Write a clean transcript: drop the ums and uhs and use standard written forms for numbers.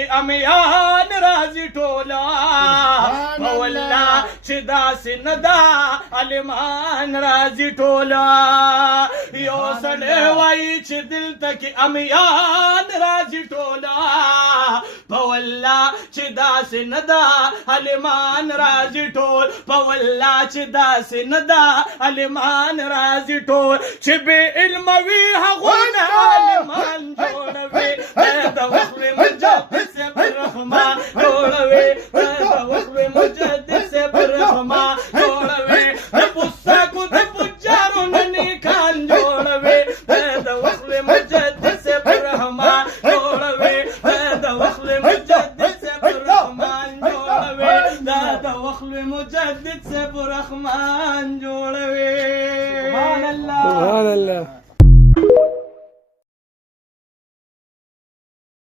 کې امیان راځي ټوله په والله چې داسې نه ده عالمان راځي ټوله یو سړی وایي چې دلته کې امیان راځي ټوله په والله چې داسې نه ده عالمان راځي ټول په والله چې داسې نه ده عالمان راځي ټول چې بې علمه وي هغونه عالمان جوړوي د وخت مجدد صاحب رحمان جوړوي د وخت مجدد صاحب رحمان جوړوي د پوساکو د پجارو نه نیکان جوړوي د وخت مجدد صاحب رحمان جوړوي د وخت مجدد صاحب رحمان جوړوي د وخت مجدد صاحب رحمان جوړوي